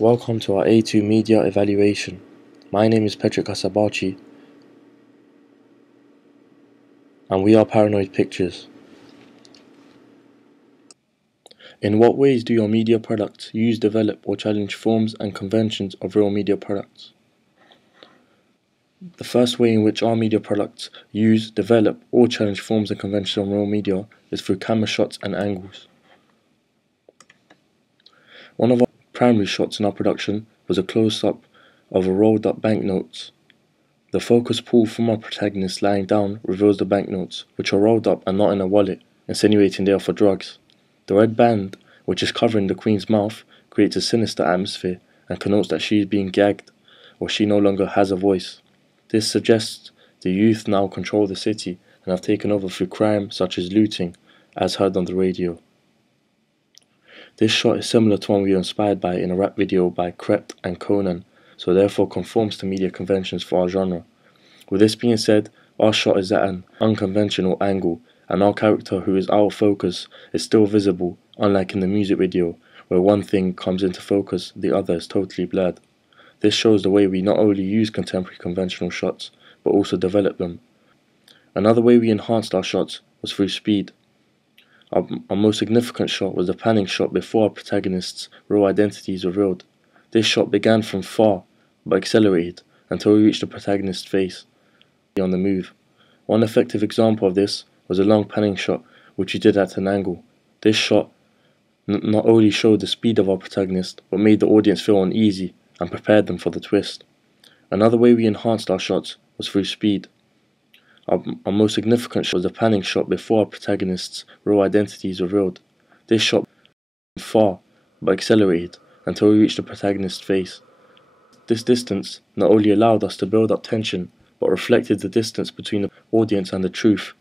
Welcome to our A2 media evaluation. My name is Petrit and we are Paranoid Pictures. In what ways do your media products use, develop or challenge forms and conventions of real media products? The first way in which our media products use, develop or challenge forms and conventions of real media is through camera shots and angles. One of our primary shots in our production was a close-up of a rolled up banknotes. The focus pull from our protagonist lying down reveals the banknotes, which are rolled up and not in a wallet, insinuating they are for drugs. The red band, which is covering the Queen's mouth, creates a sinister atmosphere and connotes that she is being gagged, or she no longer has a voice. This suggests the youth now control the city and have taken over through crime such as looting, as heard on the radio. This shot is similar to one we were inspired by in a rap video by Crep and Conan, so therefore conforms to media conventions for our genre. With this being said, our shot is at an unconventional angle, and our character who is out of focus is still visible, unlike in the music video, where one thing comes into focus, the other is totally blurred. This shows the way we not only use contemporary conventional shots, but also develop them. Another way we enhanced our shots was through speed. Our most significant shot was the panning shot before our protagonist's real identity is revealed. This shot began from far, but accelerated until we reached the protagonist's face on the move. One effective example of this was a long panning shot, which we did at an angle. This shot not only showed the speed of our protagonist, but made the audience feel uneasy and prepared them for the twist. Another way we enhanced our shots was through speed. Our most significant shot was the panning shot before our protagonist's real identity is revealed. This shot from far, but accelerated until we reached the protagonist's face. This distance not only allowed us to build up tension, but reflected the distance between the audience and the truth,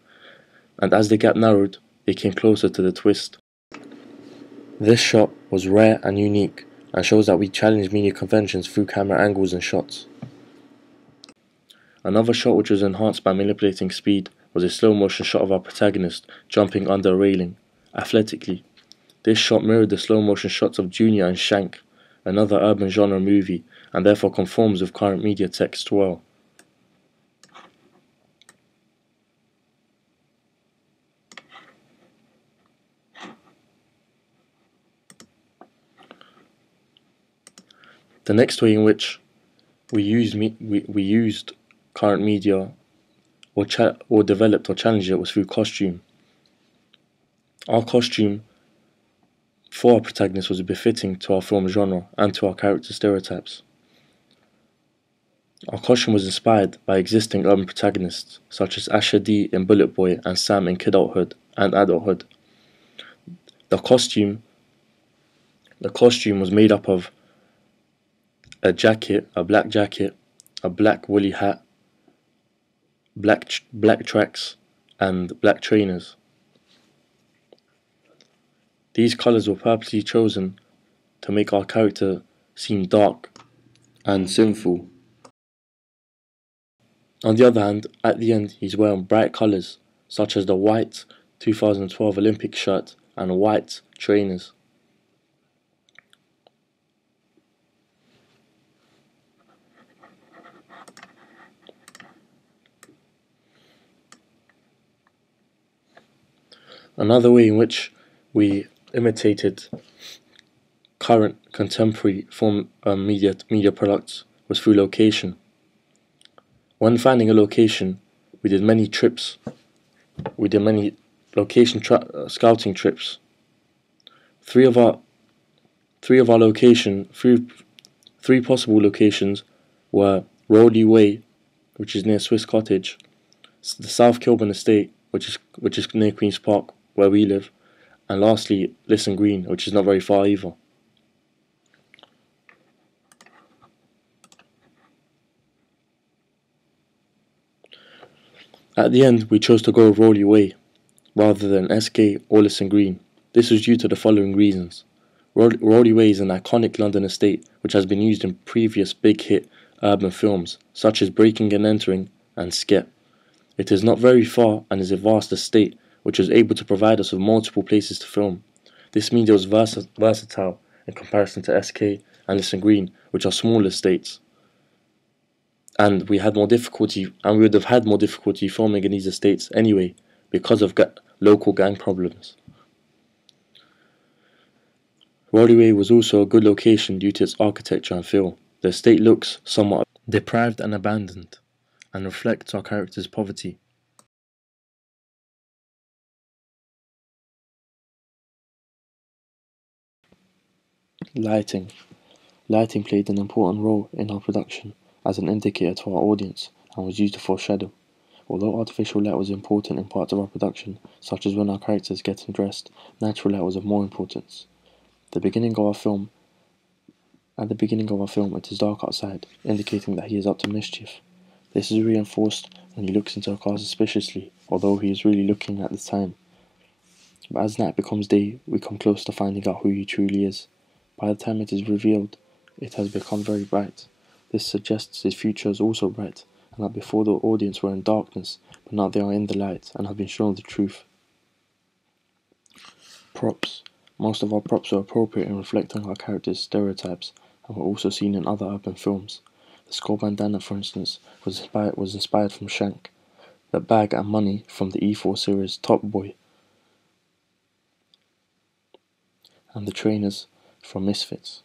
and as the gap narrowed, they came closer to the twist. This shot was rare and unique, and shows that we challenge media conventions through camera angles and shots. Another shot which was enhanced by manipulating speed was a slow motion shot of our protagonist jumping under a railing, athletically. This shot mirrored the slow motion shots of Junior and Shank, another urban genre movie, and therefore conforms with current media text well. The next way in which we used current media or developed or challenged it was through costume. Our costume for our protagonist was befitting to our film genre and to our character stereotypes. Our costume was inspired by existing urban protagonists such as Asher D in Bullet Boy and Sam in Kidulthood and Adulthood. The costume was made up of a jacket, a black jacket, a black woolly hat, black tracks and black trainers. These colours were purposely chosen to make our character seem dark and sinful. On the other hand, at the end he's wearing bright colours such as the white 2012 Olympic shirt and white trainers. Another way in which we imitated current contemporary media products was through location. When finding a location, we did many trips. We did many location scouting trips. Three possible locations were Rowley Way, which is near Swiss Cottage, the South Kilburn Estate, which is near Queen's Park, where we live, and lastly Lisson Green, which is not very far either. At the end we chose to go Rowley Way rather than SK or Lisson Green. This was due to the following reasons. Rowley Way is an iconic London estate which has been used in previous big hit urban films such as Breaking and Entering and Skep. It is not very far and is a vast estate which was able to provide us with multiple places to film. This means it was versatile in comparison to SK and listen green, which are smaller estates. And we would have had more difficulty filming in these estates anyway, because of local gang problems. Rodeway was also a good location due to its architecture and feel. The estate looks somewhat deprived and abandoned, and reflects our character's poverty. Lighting. Lighting played an important role in our production as an indicator to our audience and was used to foreshadow. Although artificial light was important in parts of our production, such as when our character is getting dressed, natural light was of more importance. At the beginning of our film, it is dark outside, indicating that he is up to mischief. This is reinforced when he looks into our car suspiciously, although he is really looking at the time. But as night becomes day, we come close to finding out who he truly is. By the time it is revealed, it has become very bright. This suggests his future is also bright, and that before the audience were in darkness, but now they are in the light and have been shown the truth. Props. Most of our props are appropriate in reflecting our characters' stereotypes, and were also seen in other urban films. The skull bandana, for instance, was inspired from Shank, the bag and money from the E4 series Top Boy, and the trainers from Misfits.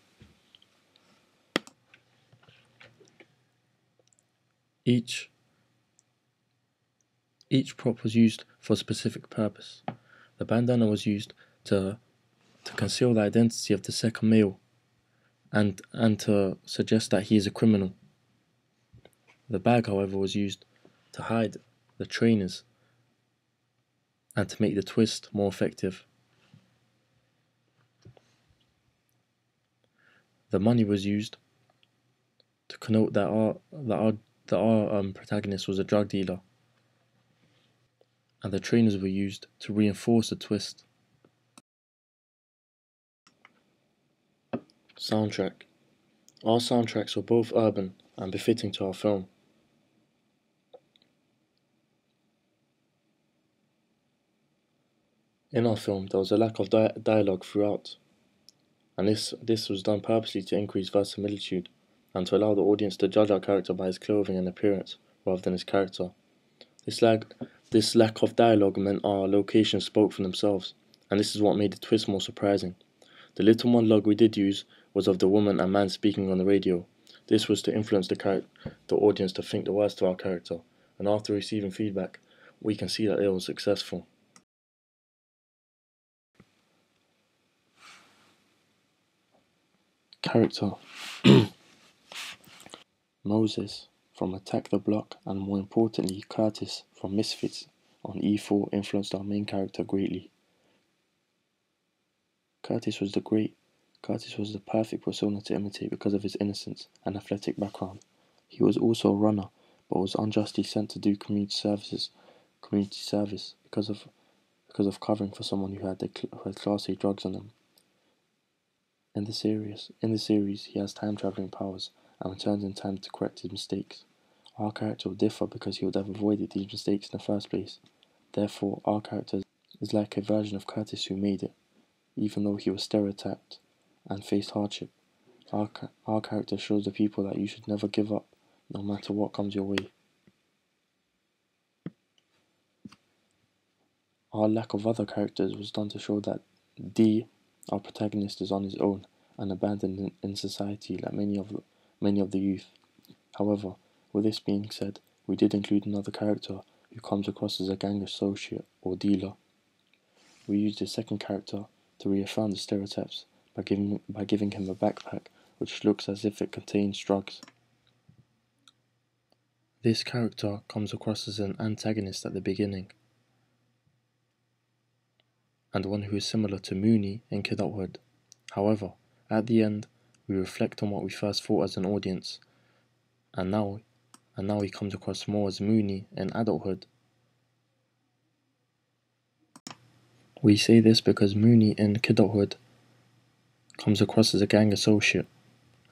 Each prop was used for a specific purpose. The bandana was used to conceal the identity of the second male and to suggest that he is a criminal. The bag, however, was used to hide the trainers and to make the twist more effective. The money was used to connote that our protagonist was a drug dealer, and the trainers were used to reinforce the twist. Soundtrack. Our soundtracks were both urban and befitting to our film. In our film, there was a lack of dialogue throughout, and this was done purposely to increase verisimilitude and to allow the audience to judge our character by his clothing and appearance rather than his character. This lack of dialogue meant our locations spoke for themselves, and this is what made the twist more surprising. The little monologue we did use was of the woman and man speaking on the radio. This was to influence the audience to think the worst of our character, and after receiving feedback, we can see that it was successful. Character. Moses from Attack the Block, and more importantly Curtis from Misfits on E4 influenced our main character greatly. Curtis was the perfect persona to imitate because of his innocence and athletic background. He was also a runner, but was unjustly sent to do community service because of covering for someone who had Class A drugs on them. In the series, he has time-traveling powers and returns in time to correct his mistakes. Our character will differ because he would have avoided these mistakes in the first place. Therefore, our character is like a version of Curtis who made it, even though he was stereotyped and faced hardship. Our character shows the people that you should never give up, no matter what comes your way. Our lack of other characters was done to show that D, our protagonist, is on his own and abandoned in society like many of the youth. However, with this being said, we did include another character who comes across as a gang associate or dealer. We used a second character to reaffirm the stereotypes by giving him a backpack which looks as if it contains drugs. This character comes across as an antagonist at the beginning, and one who is similar to Mooney in kidulthood. However, at the end, we reflect on what we first thought as an audience, and now he comes across more as Mooney in adulthood. We say this because Mooney in kidulthood comes across as a gang associate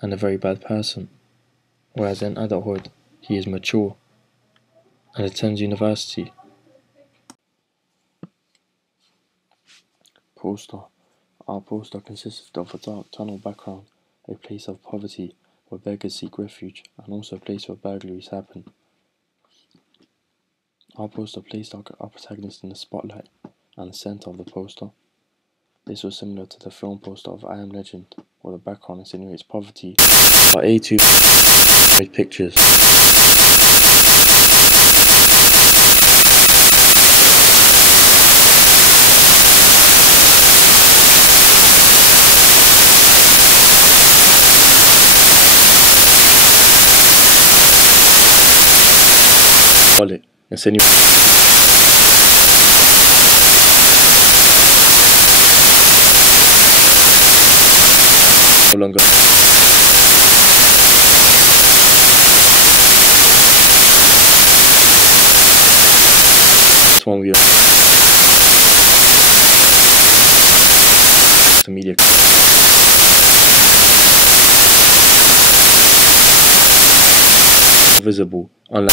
and a very bad person, whereas in adulthood he is mature and attends university. Poster. Our poster consisted of a dark tunnel background a place of poverty where beggars seek refuge, and also a place where burglaries happen. Our poster placed our protagonist in the spotlight and the centre of the poster. This was similar to the film poster of I Am Legend, where the background insinuates poverty. Our A2 made pictures. Wallet insinuates no longer this one we are the media visible online.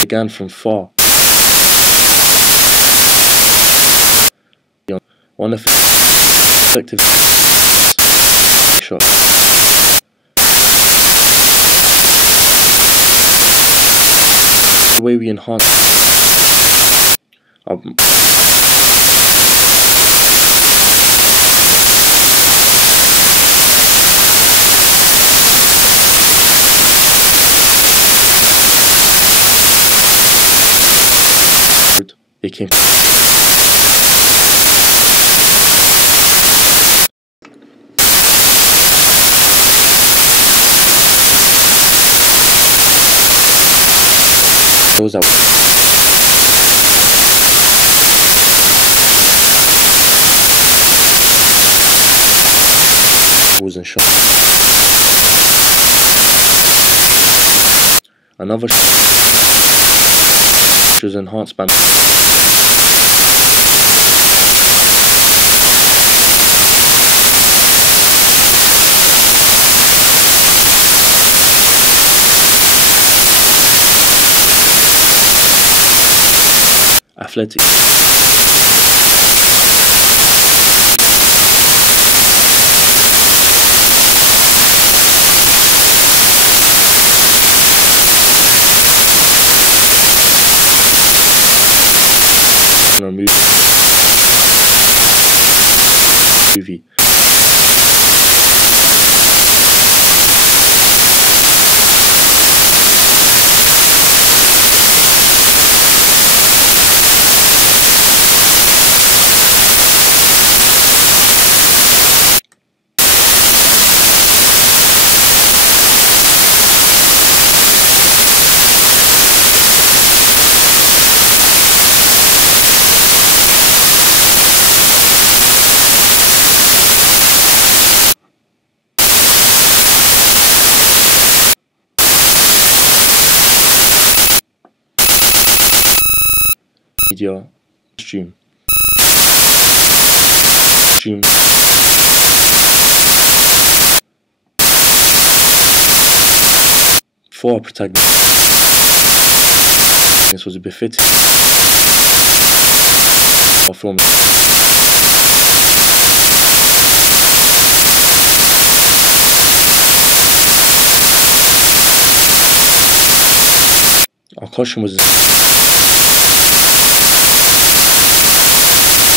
Began from far. One effective shot. The way we enhance our became those that wasn't shot. Another was enhanced by athletic. Movie. Media stream 4 protagonist. This was a befitting of film. Our costume was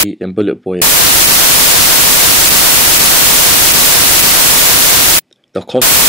in Bullet Boy. The costume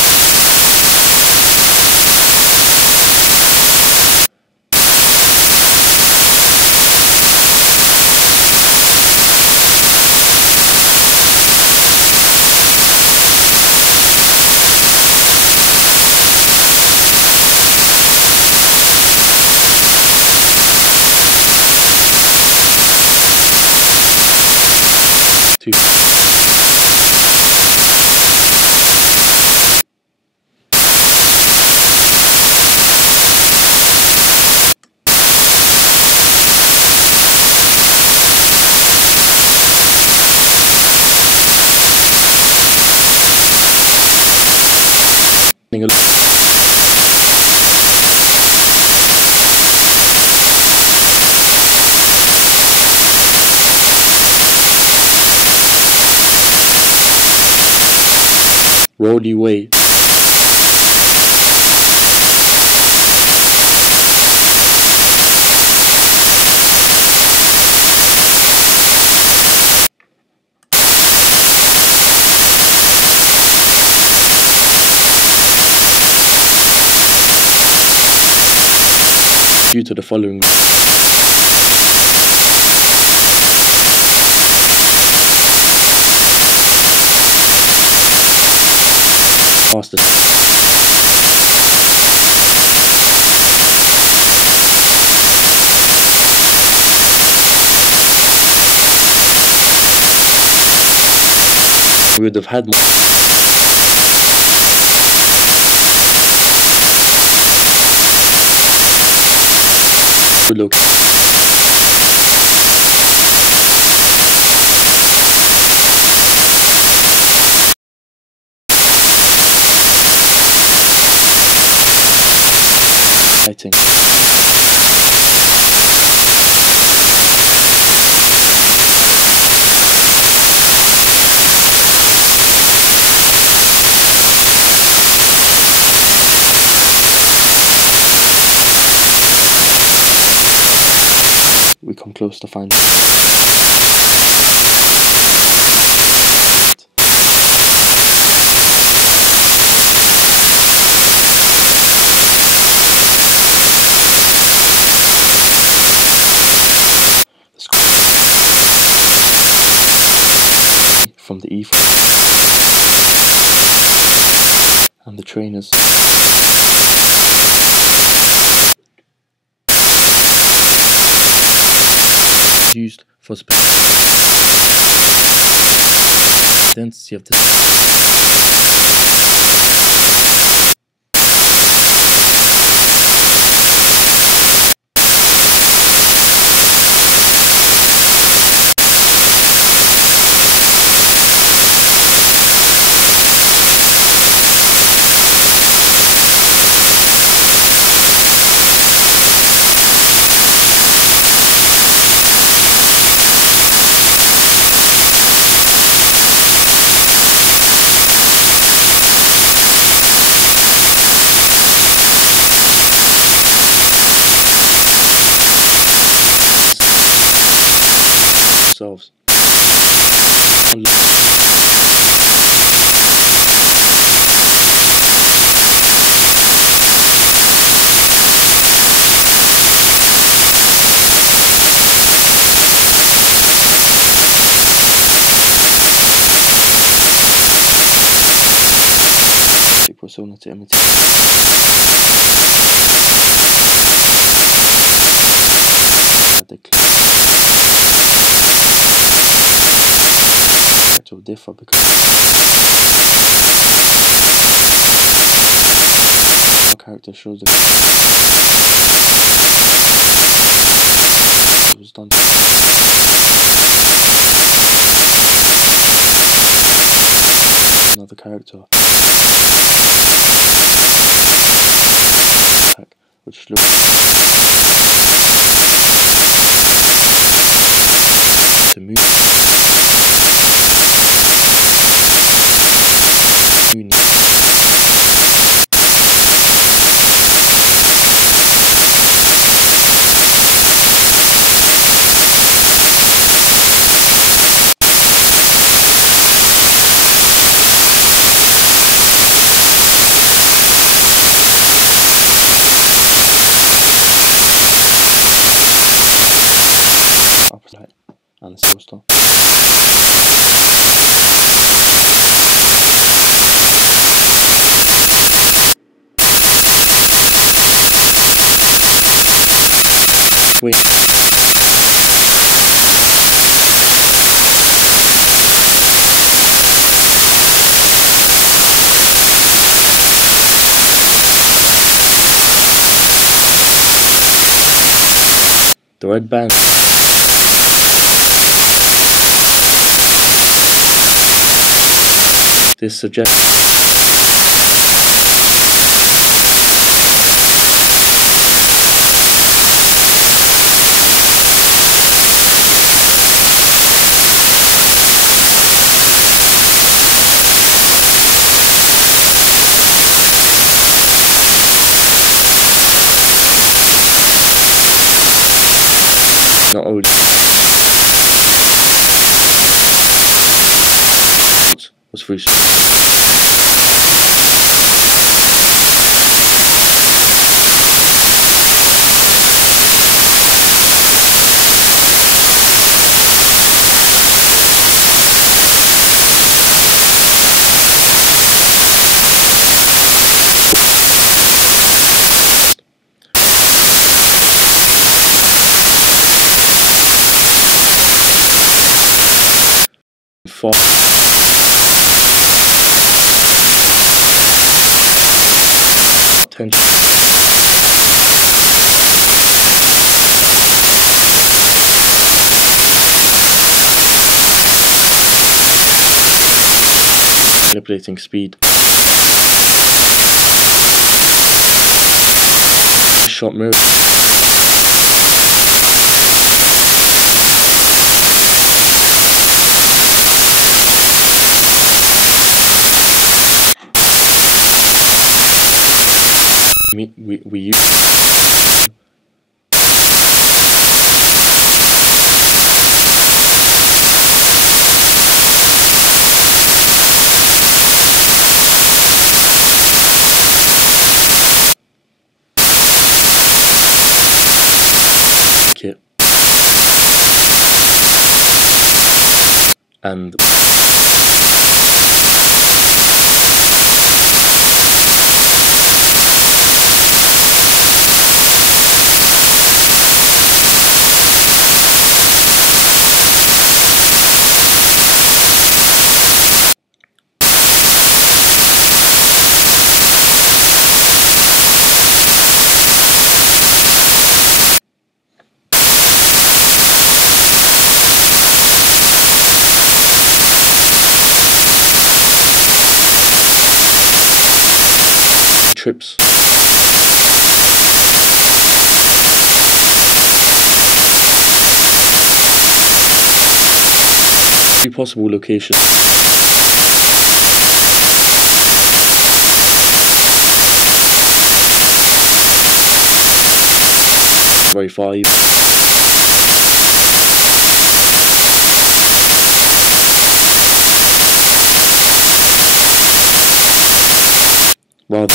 Roadie way. Due to the following. Faster. We would have had more. Look. Lighting. We come close to finding. From the E and the trainers. Used for density of this. Themselves. Persona to imitate. It will differ because our character shows it was done. Another character which looks to move. And the soul star. Wait. The red band. This suggests not only was free. For tension. Manipulating speed. Shot mirror. We use kit and trips. Three possible locations. Very far. Rather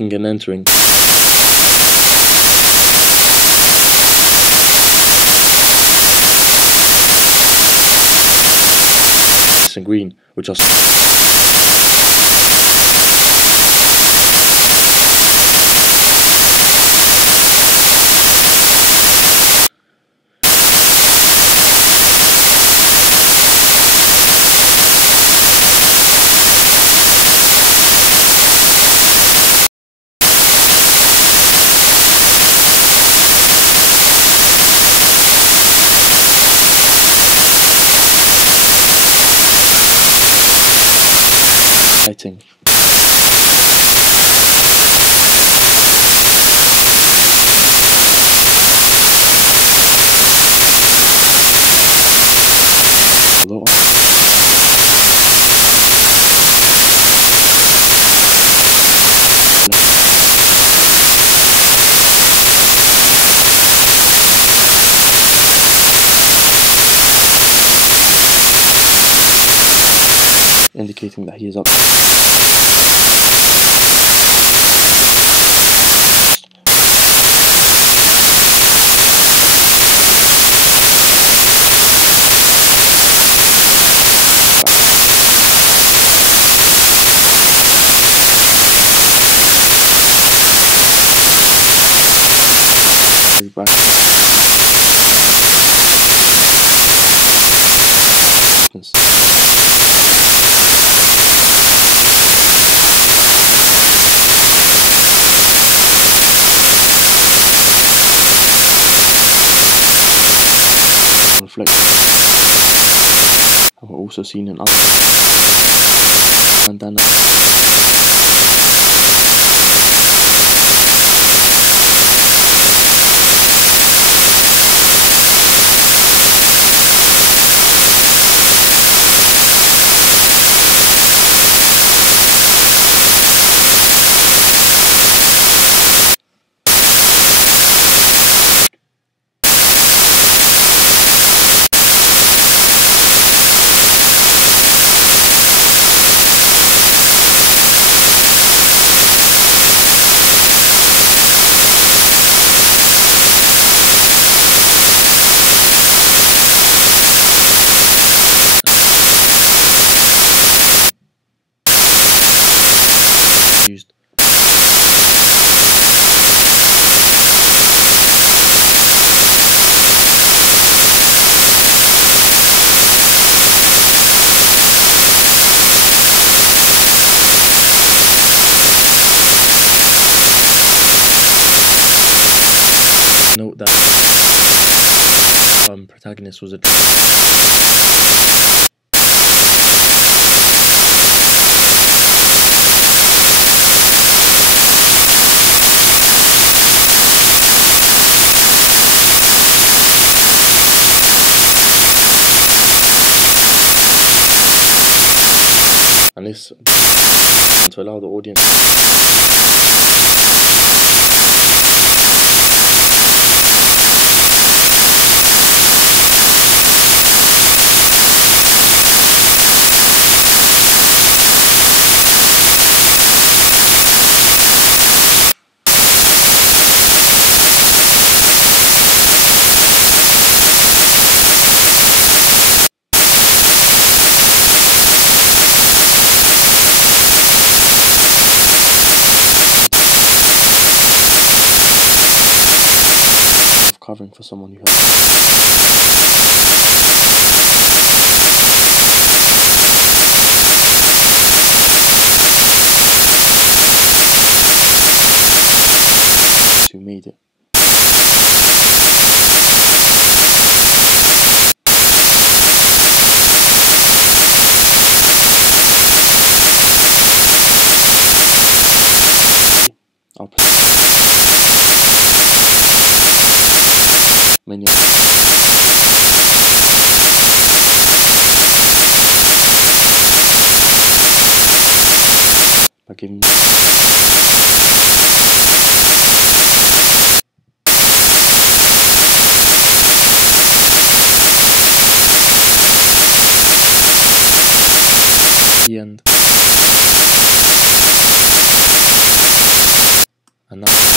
and entering. And green, which are lighting. Hello. Indicating that he is up. Back. Reflect. I've also seen an other bandana. Note that protagonist was a and this to allow the audience covering for someone who has who made it. I'll play many by giving the end and now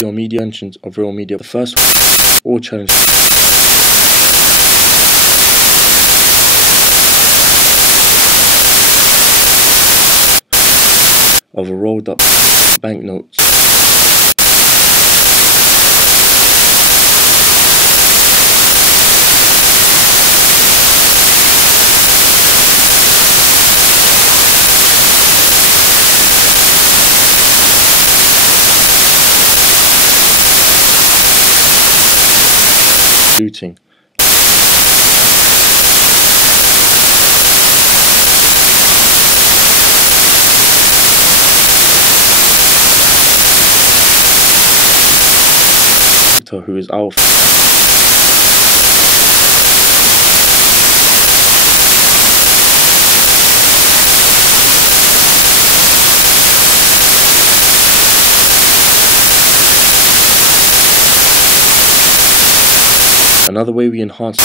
your media mentions of real media. The first all challenge of a rolled up banknotes. Looting. Who is our another way we enhance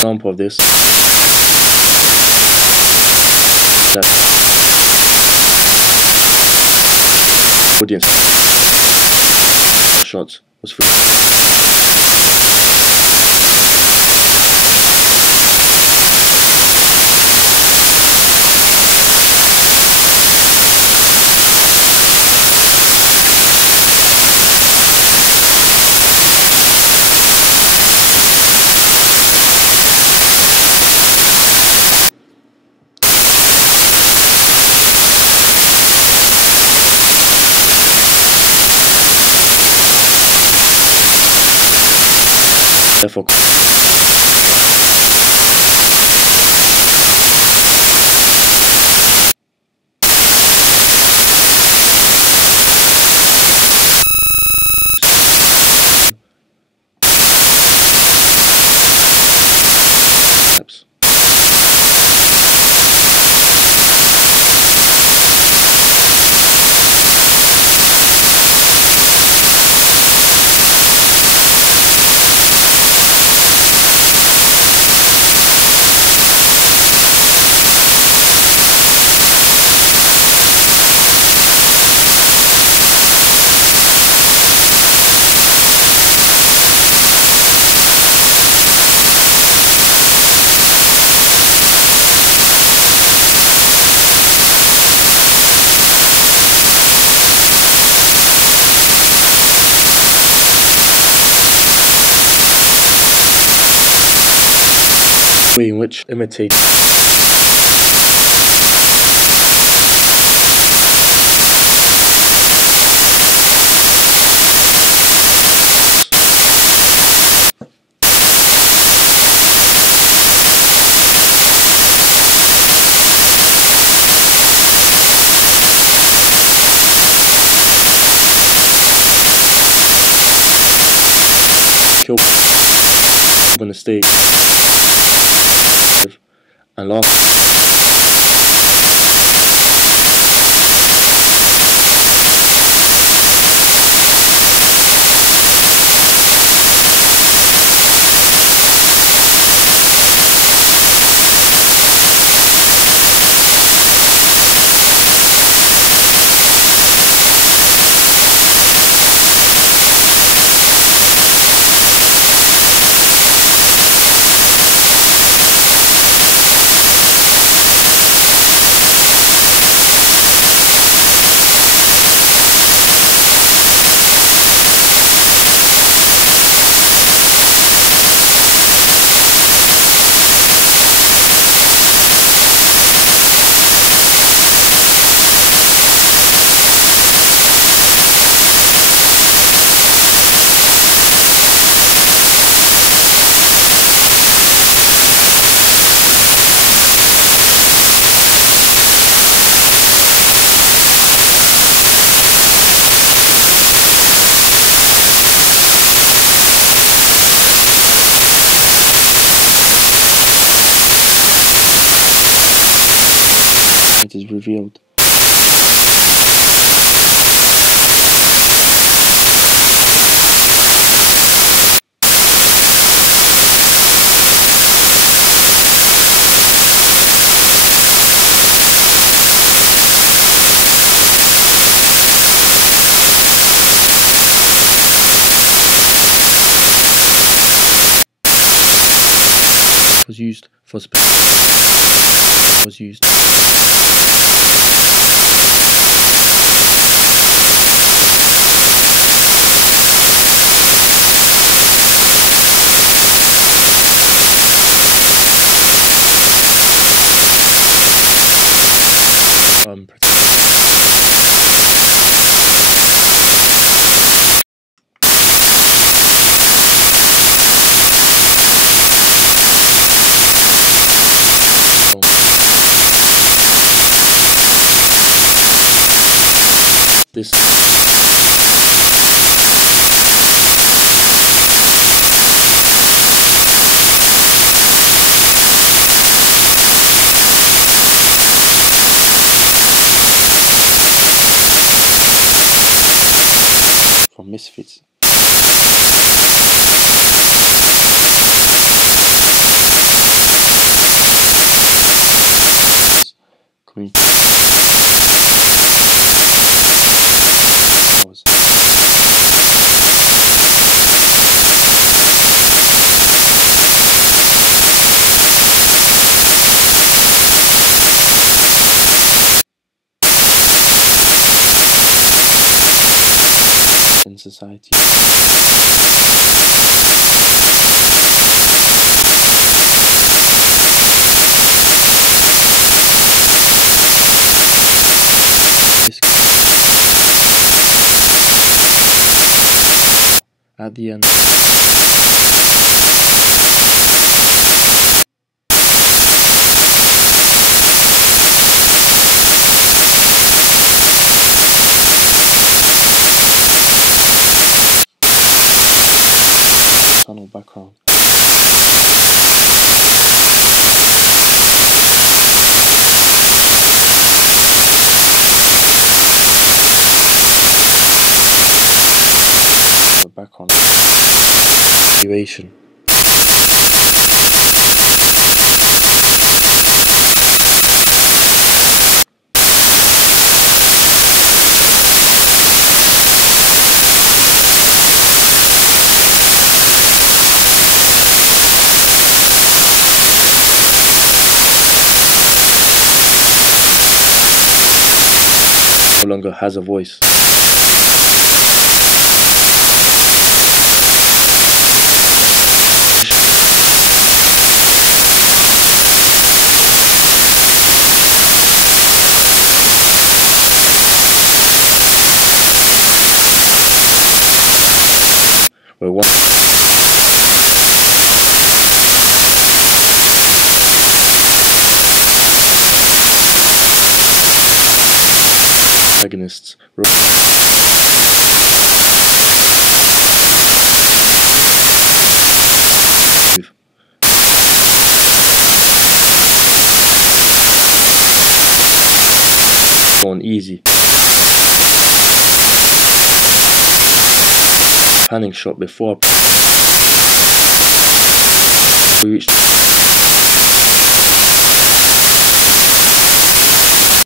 example of this that audience shots was free. Therefore, steps. way in which imitate kill on the stage and laugh. It is revealed. Was used for was used. This from Misfits. Community. In society. At the end. Tunnel background. The background. Duration. No longer has a voice. where one protagonists on easy. Panning shot before we reached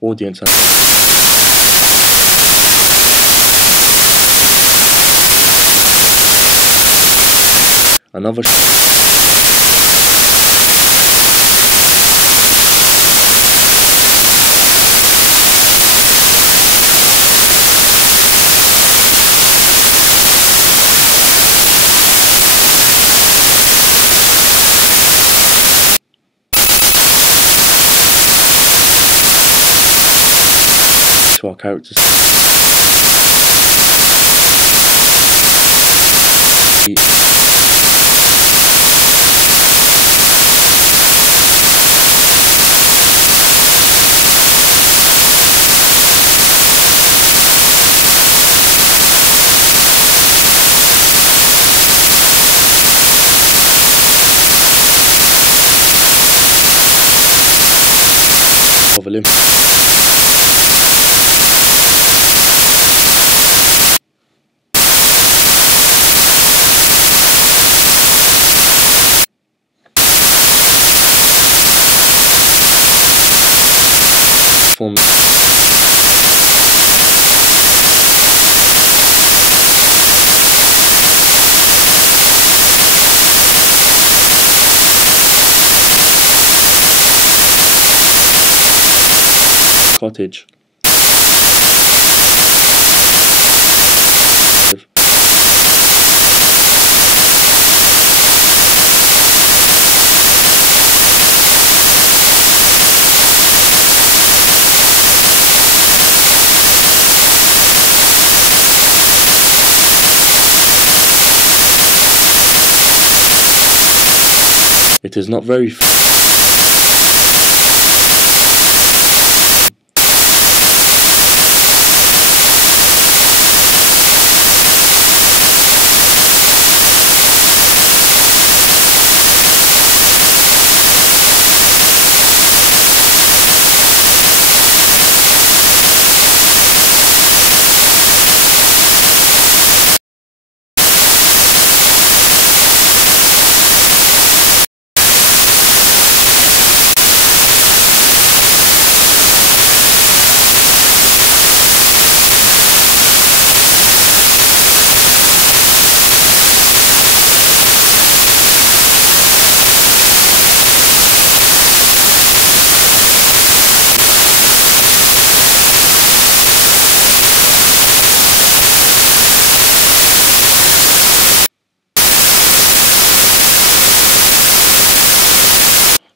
audience. Another to our characters. Of a limb. Form cottage. It is not very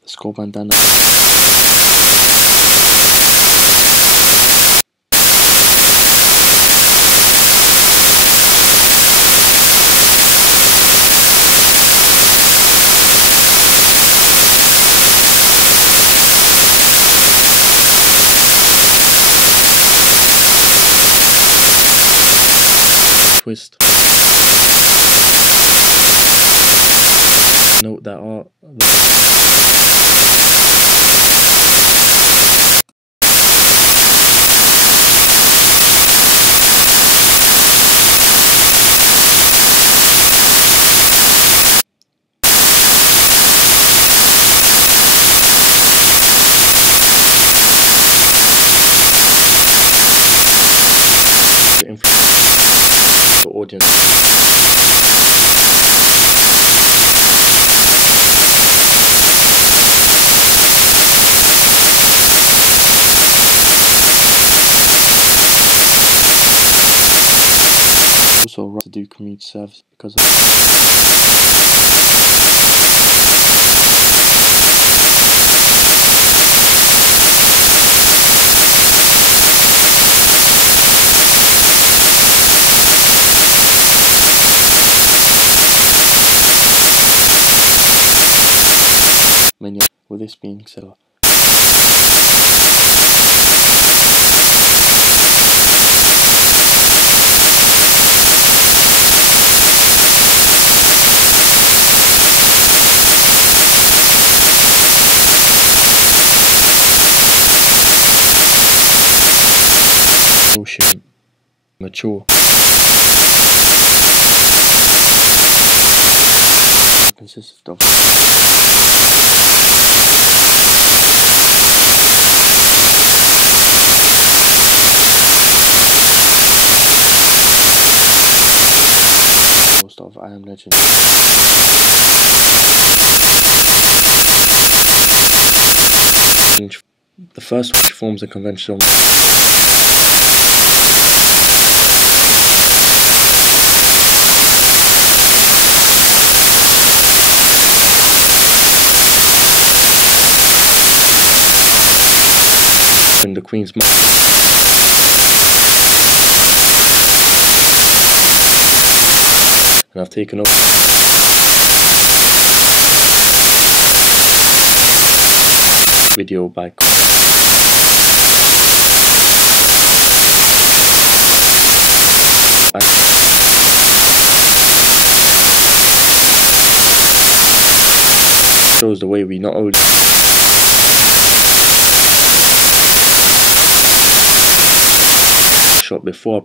skull bandana. Twist. Note that art. For audience. Also right to do community service because of with this being said, emotion, mature, consists of most of I Am Legend. The first which forms a conventional in the Queen's mouth. And I've taken over video by shows the way we not only shot before